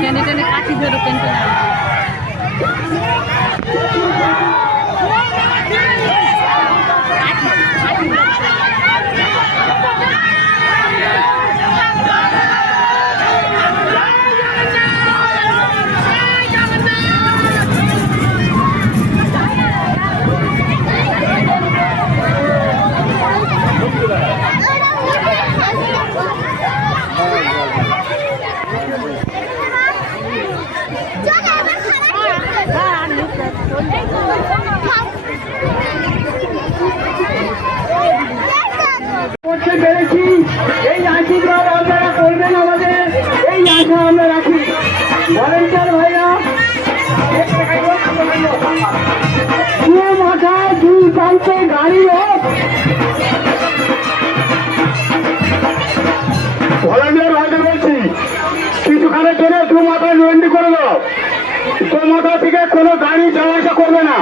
টেনে টেনে কাঠি ধরে টেনে টেনে আনবে। করতে পেরেছি। এই আশীর্বাদ আপনারা করবেন আমাদের। এই আশা আমরা রাখি। ভলেন্টিয়ার ভাইরা মাথায় দুই গাড়ি হোক। বলছি থেকে কোনো গাড়ি যাওয়া আসা করবে না।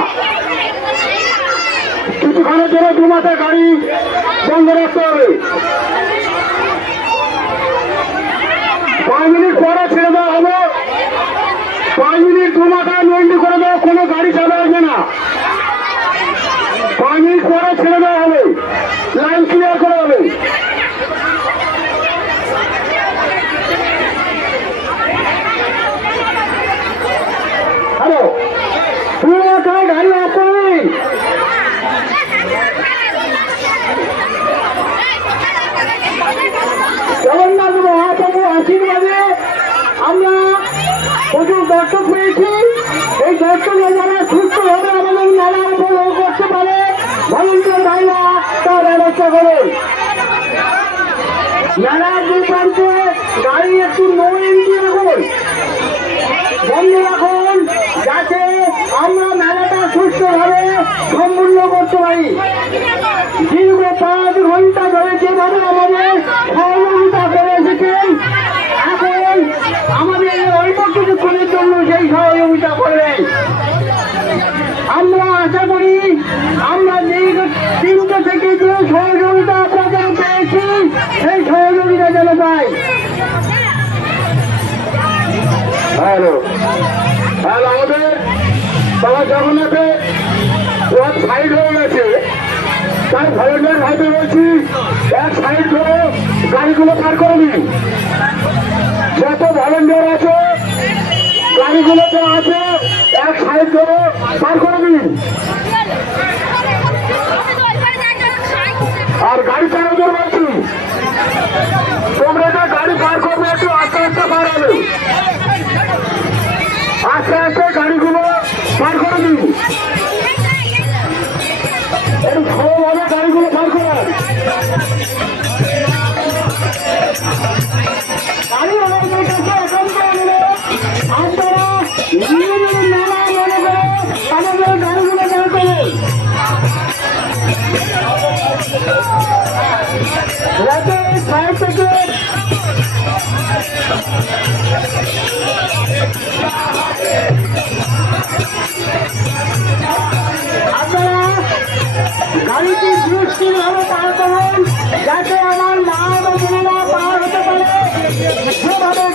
কিছুক্ষণের জন্য দু মাথায় গাড়ি বন্ধ রাখতে হবে। পাঁচ মিনিট পরে ছেড়ে দেওয়া হবে। পাঁচ মিনিট দু মাথায় নন্ডি করে দেওয়া কোনো গাড়ি চালু আসবে না পাঁচ মিনিট পরে ছেড়ে দেওয়া হবে লাইন ক্লিয়ার করা হবে হ্যালো পুরো মাথায় গাড়ি অফ করবেন জগন্নাথ মহাপ্রভু আশীর্বাদে আমরা প্রচুর দর্শক পেয়েছি এই দর্শকে যারা সুস্থভাবে আমাদের মেলা উপভোগ করতে পারে ভলেন্টিয়ার ভাইরা তার ব্যবস্থা করুন। মেলার দুই প্রান্তে গাড়ি একটু নো এন্ট্রি রাখুন। বন্ধ রাখুন, যাতে আমরা মেলাটা সুস্থভাবে সম্পূর্ণ করতে পারি। দীর্ঘ পাঁচ ঘণ্টা ধরে যেভাবে আমাদের সহযোগিতা করে এসেছেন এখন আমাদের এই অল্প কিছুক্ষণের জন্য সেই সহযোগিতা করবেন আমরা আশা করি আমরা দীর্ঘ তিনটে থেকে যে সহযোগিতা আপনাদের পেয়েছি সেই সহযোগিতা যেন পাই। হ্যালো। হ্যালো, আমাদের বাবা জগন্নাথে এক সাইড হয়ে গেছে। তাই ভলেন্টিয়ার ভাইতে বলছি এক সাইড করে গাড়িগুলো পার করে দিন যত ভলেন্টিয়ার আছে, গাড়িগুলো তো আছে, এক সাইড করে পার করে দিন আর গাড়ি চালানোর বলছি তোমরা গাড়ি পার করবে, একটু আস্তে আস্তে পার হবে। আস্তে আস্তে গাড়িগুলো পার করে দিন একটু গাড়িগুলো পার করান গাড়ি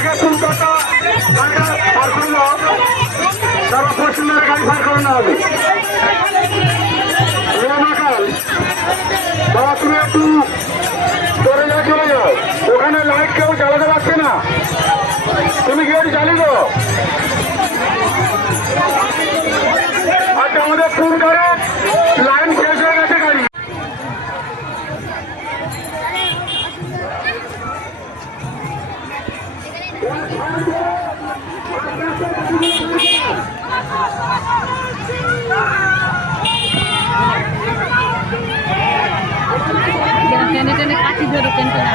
আগে পার করল তারপর পশ্চিমবঙ্গের গাড়ি পার করানো হবে। রেমাকাল বাবা তুমি একটু চলে যাও চলে যাও। ওখানে লাইট কেউ জ্বালাতে পারছে না। তুমি গেট জ্বালিয়ে দাও। আচ্ছা আমাদের ফোন করে। লাইন টেনে টেনে কাঠি ধরে টেনতে না